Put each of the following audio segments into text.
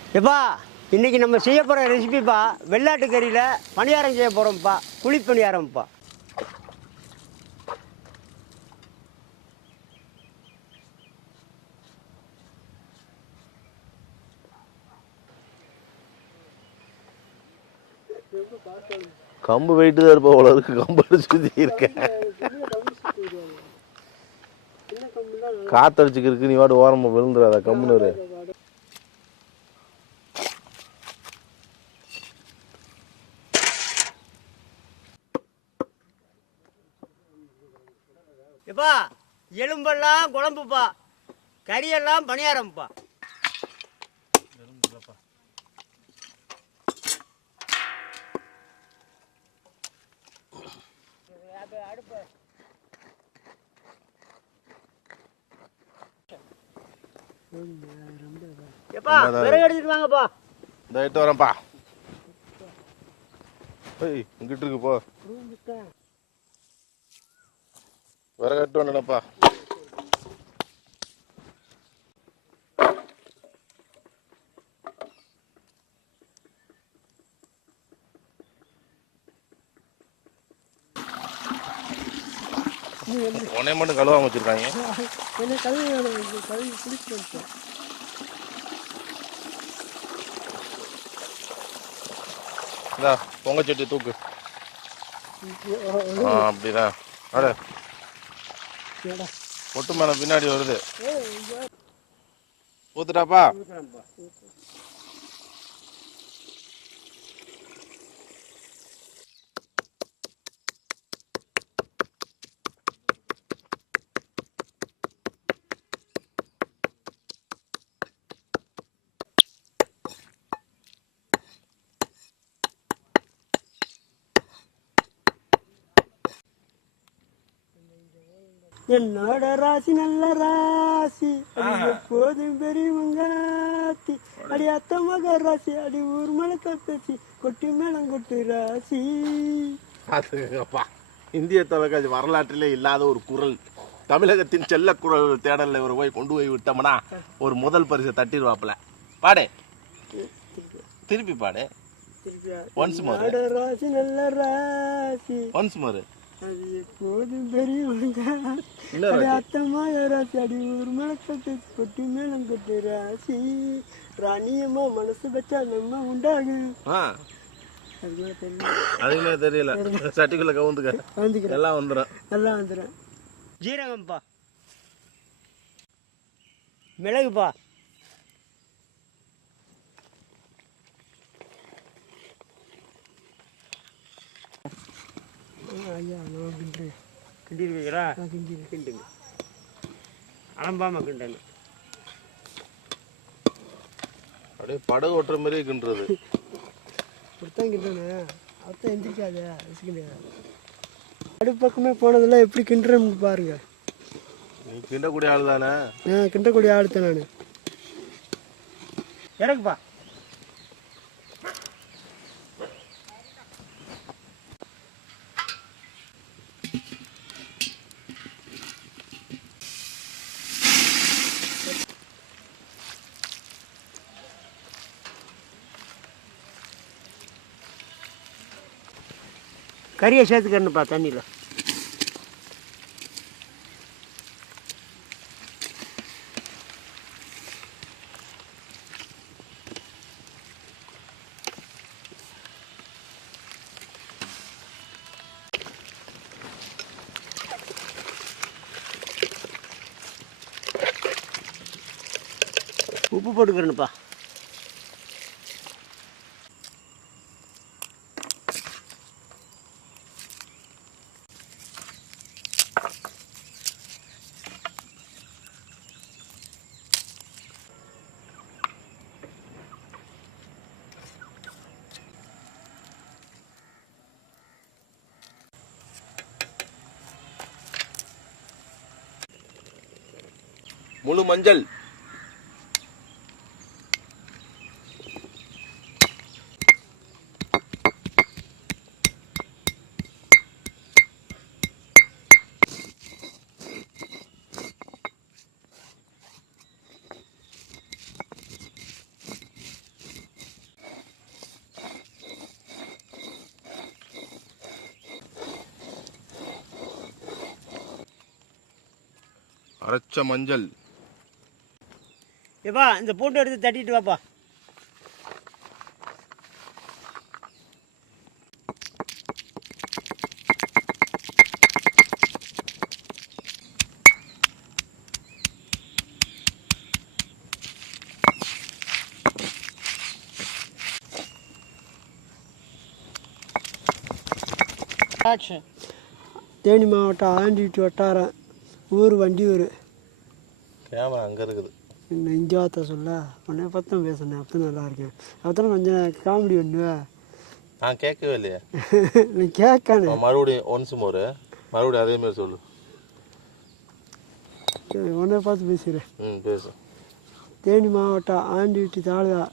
எப்பா இன்னைக்கு நம்ம செய்ய போகிற ரெசிபிப்பா வெள்ளாட்டு கறியில் பணியாரம் செய்ய போகிறோம்ப்பா. குழி பணியாரம்ப்பா. கம்பு வெயிட்டு தான் இருப்பா, அவ்வளோ இருக்கு. கம்பு சுற்றி இருக்கேன், காத்தடிச்சுக்கு இருக்கு. நீ வாட்டு ஓரமாக விழுந்துடாத கம்புன்னு. எப்பா எலும்பெல்லாம் குழம்புப்பா, கறியெல்லாம் பணியாரம்ப்பா. எப்பா விறகு எடுத்துட்டு வாங்கப்பா. இந்த எட்டு வரேன்ப்பா. இங்கிட்டு இருக்கு போ, விறகு எட்டு வரேன்ப்பா. உன்னை மட்டும் கழுவாம வச்சிருக்காங்க. பொங்கச்சட்டி தூக்கு. அப்படிதான் அட பொட்டு மேல பின்னாடி வருது. ஊத்துட்டாப்பா. என்னோட ராசி நல்ல ராசி, அடி எப்போதும் பெரியவங்காத்தி, அடி அத்த மக ராசி, அடி ஊர் மலக்க பேசி கொட்டி மேளம் கொட்டு ராசி. பாத்துக்கப்பா, இந்திய தொலைக்காட்சி வரலாற்றிலே இல்லாத ஒரு குரல். தமிழகத்தின் செல்ல குரல் தேடல ஒரு போய் கொண்டு போய் விட்டோம்னா ஒரு முதல் பரிசை தட்டிடுவாப்புல. பாடு, திருப்பி பாடு. Once more. ராசி நல்ல ராசி, ஒன்ஸ் மோர். அது எப்போதும் பெரியவங்க அத்தமாக ராசி, அடி ஊர் மலக்க பேசி கொட்டி மேளம் கொட்டு ராசி. ராணியம்மா மனசு வச்சா நம்ம உண்டாகு. அதுக்குமே தெரியல. சட்டிக்குள்ள கவுந்துக்க, எல்லாம் வந்துடும், எல்லாம் வந்துடும். ஜீரகம்ப்பா, மிளகுப்பா, ஐயா நான் கிண்டுறேன். கிண்டிருவீங்களா? கிண்டுங்க, அலம்பாம கிண்டனு. அப்படியே படகு ஓட்டுற மாதிரி கிண்டுறது. இப்படித்தான் கிண்டனு, அதான் எந்திரிக்காத. அடுப்பு பக்கமே போனதெல்லாம் எப்படி கிண்டுறேன்னு பாருங்க. நீ கிண்டக்கூடிய ஆள் தானே? கிண்டக்கூடிய ஆள் தான் நான். எனக்குப்பா கறியை சேர்த்துக்கணுப்பா தண்ணியில். உப்பு போட்டுக்கிறேன்ப்பா. முழு மஞ்சள், அரைச்ச மஞ்சள். ஏப்பா இந்த பூண்டு எடுத்து தட்டிட்டு வாப்பா. தேனி மாவட்டம் ஆண்டிட்டு வட்டாரம் ஊர் வண்டியூர். கேமரா அங்கே இருக்குது. நெஞ்சாத்த சொல்ல உடனே பத்தம் பேசுனேன். அப்போ நல்லா இருக்கேன். அப்போ கொஞ்சம் காமெடி பண்ணுவேன். நான் கேட்கவே இல்லையா? நீ கேட்கணும். மறுபடியும் ஒன்ஸ் மோர் மறுபடியும் அதே மாதிரி சொல்லு. உடனே பார்த்து பேசுகிறேன். பேசு. தேனி மாவட்டம் ஆண்டிட்டு தாலுகா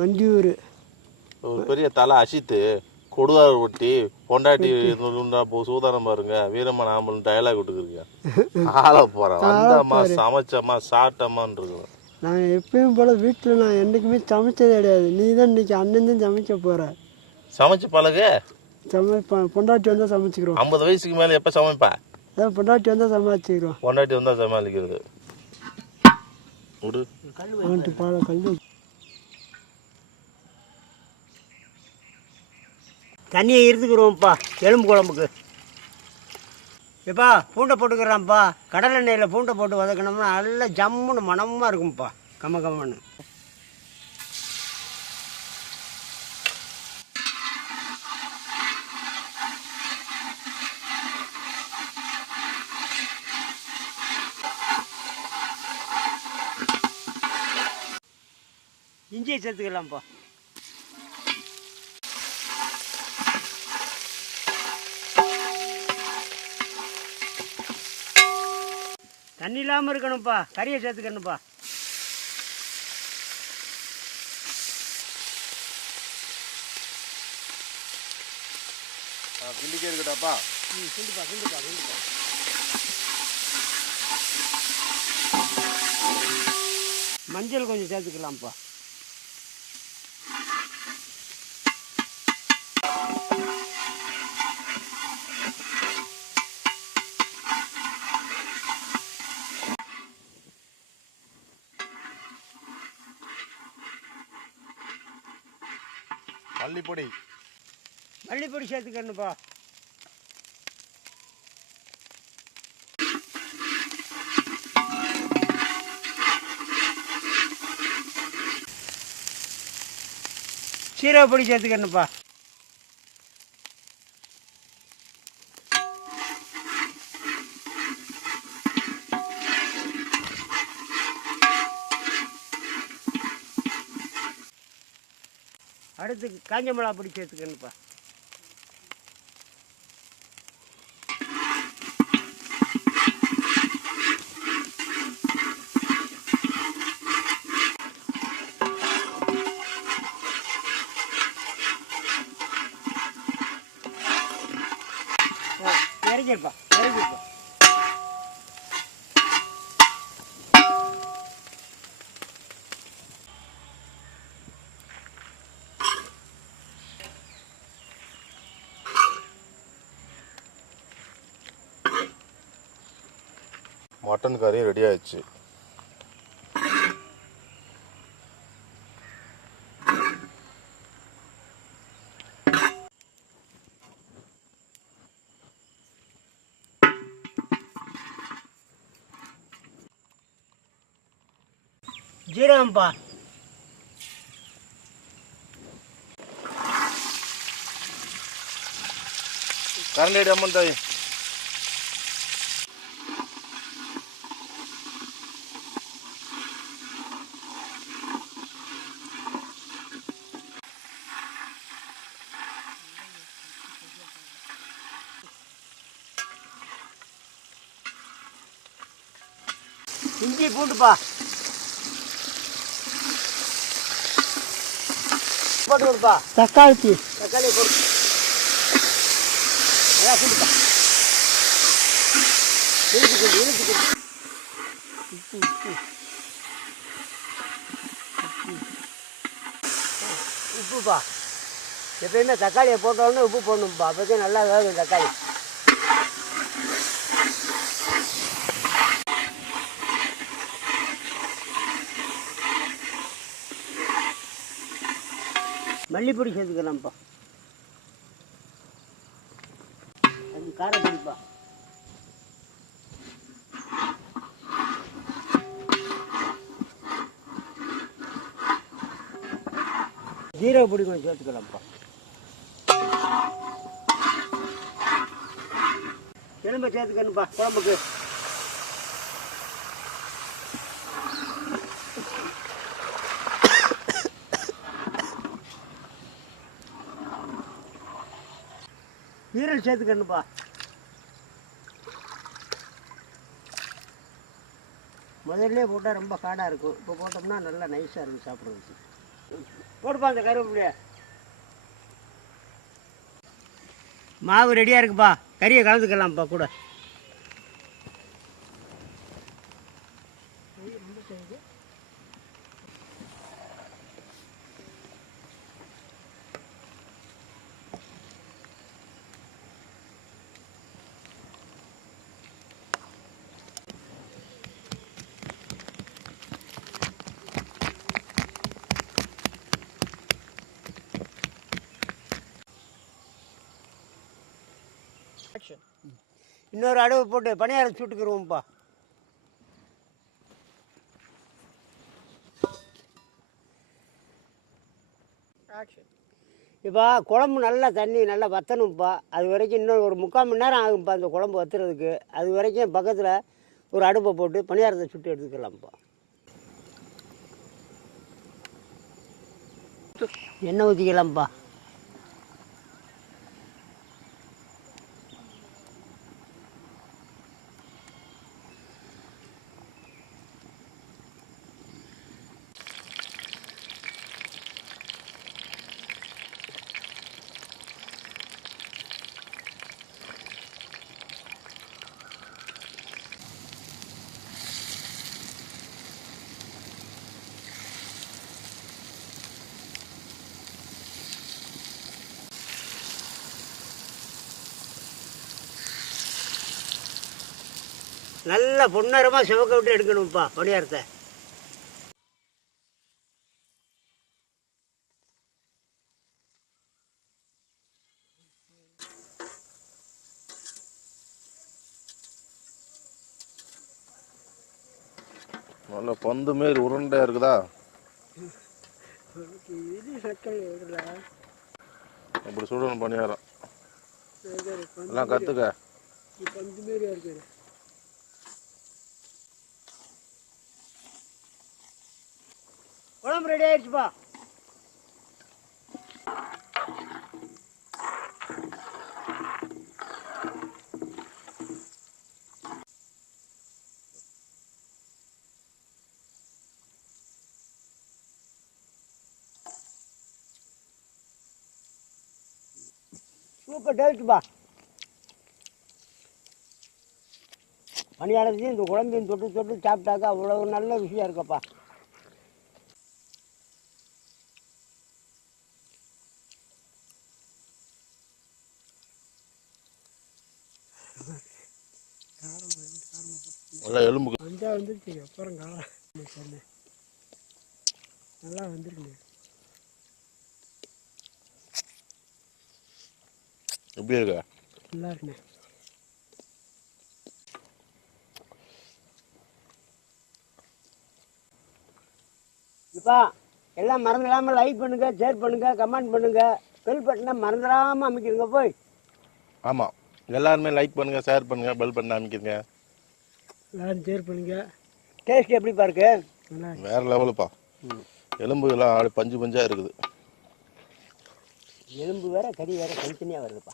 வண்டியூர். ஒரு பெரிய தலை அசித்து கொடுவார் ஒட்டி பொண்டாட்டி சூதாரம் பாருங்க வீரம்மா நாம டயலாக் விட்டுக்குறீங்க. ஆள போறேன் வந்தம்மா சமைச்சம்மா சாப்பிட்டம்மான்னு இருக்கிறேன். நான் எப்பயும் போல வீட்டில் நான் என்றைக்குமே சமைச்சதே கிடையாது. நீ தான் இன்னைக்கு அண்ணன் தான் சமைக்க போற. சமைச்சு பழகு. பொண்டாட்டி வந்தால் சமைச்சிக்கிறோம். 50 வயசுக்கு மேலே எப்போ சமைப்பா? அதான் பொண்டாட்டி வந்தால் சமாளிச்சுக்கிறோம். பொண்டாட்டி வந்தால் சமாளிக்கிறது. அவன்ட்டு பால கல் தண்ணியை இருந்துக்கிறோம்ப்பா எலும்பு குழம்புக்கு. எப்பா பூண்டை போட்டுக்கிறான்ப்பா. கடல் எண்ணெயில் பூண்டை போட்டு வதக்கணும்னா நல்லா ஜம்முன்னு மனமாக இருக்கும்ப்பா. கம்ம கம்மன்னு. இஞ்சியை சேர்த்துக்கலாம்ப்பா. தண்ணி இல்லாமல் இருக்கணும்ப்பா. கறியை சேர்த்துக்கணும்ப்பா. கிண்டிக்கே இருக்கட்டாப்பா. கிண்டுப்பா கிண்டுப்பா கிண்டுப்பா. மஞ்சள் கொஞ்சம் சேர்த்துக்கலாம்ப்பா. மல்லிப்பொடி மல்லிப்பொடி சேர்த்துக்கணும்ப்பா. சீரகப்பொடி சேர்த்துக்கணும்ப்பா. அடுத்து காஞ்ச மிளகா பொடி சேர்த்துக்கணும்ப்பா. இறங்கிருப்பா இறங்கிருப்பா. மட்டன் கறி ரெடி ஆயிடுச்சு. ஜீரகம்ப்பா. கரண்டி அம்மன் தாய். இஞ்சி பூண்டுப்பா போட்டு கொடுப்பா. தக்காளி போட்டு நல்லா பூண்டுப்பா. இழுத்துக்கொண்டு உப்புப்பா. எப்பயுமே தக்காளியை போட்டோன்னு உப்பு போடணும்ப்பா. அப்போதான் நல்லா வேகும் தக்காளி. மல்லிப்பொடி சேர்த்துக்கலாம்ப்பா. அது காரப்பொடிப்பா. ஜீரக பொடி கொஞ்சம் சேர்த்துக்கலாம்ப்பா. எலும்பை சேர்த்துக்கணும்ப்பா குழம்புக்கு. ஈரல் சேர்த்துக்கணும்ப்பா. முதல்ல போட்டால் ரொம்ப காடாக இருக்கும். இப்போ போட்டோம்னா நல்லா நைஸாக இருக்கும் சாப்பிட்றதுக்கு. போடுப்பா அந்த கருவேப்பிலையை. மாவு ரெடியாக இருக்குப்பா. கறியை கலந்துக்கலாம்ப்பா கூட. இன்னொரு அடுவு போட்டு பணியாரம் சுட்டுக்குருவோம்ப்பா. இப்போ குழம்பு நல்லா தண்ணி நல்லா வற்றணும்ப்பா. அது வரைக்கும் இன்னும் ஒரு 3/4 மணி நேரம் ஆகும்ப்பா அந்த குழம்பு வற்றுறதுக்கு. அது வரைக்கும் பக்கத்தில் ஒரு அடுப்பை போட்டு பணியாரத்தை சுட்டு எடுத்துக்கலாம்ப்பா. எண்ணெய் ஊற்றிக்கலாம்ப்பா. நல்லா பொன்னரமாக சிவக்க விட்டு எடுக்கணும்ப்பா பணியாரத்தை. நல்ல பந்து மாரி உருண்டையா இருக்குதா? அப்படி சுடணும் பணியாரம். எல்லாம் கற்றுக்க. பந்து மாரியா இருக்குது. குழம்பு ரெடி ஆயிடுச்சுப்பா. சூப்பர் டேஸ்ட்டுப்பா. பணியாரத்தையும் இந்த குழம்பையும் தொட்டு தொட்டு சாப்பிட்டாக்கா அவ்வளோ நல்ல ருசியாக இருக்கப்பா. நல்லா எலும்பு அஞ்சா வந்துருச்சு. அப்புறம் காலம் நல்லா வந்துருக்குங்க. எப்படி இருக்கா? நல்லா இருக்குண்ணே. இப்போ எல்லாம் மறந்துடாமல் லைக் பண்ணுங்கள், ஷேர் பண்ணுங்கள், கமெண்ட் பண்ணுங்கள், பெல் பட்டனை மறந்துடாமல் அமைக்கிறங்க போய். ஆமாம், எல்லாருமே லைக் பண்ணுங்கள், ஷேர் பண்ணுங்கள், பெல் பட்டனை அமைக்கிறங்க. எல்லாரும் ஷேர் பண்ணுங்கள். டேஸ்ட் எப்படிப்பா இருக்கு? வேற லெவலுப்பா. எலும்பு எல்லாம் பஞ்சு பஞ்சாக இருக்குது. எலும்பு வேற கறி வேற தனித்தனியாக வருதுப்பா.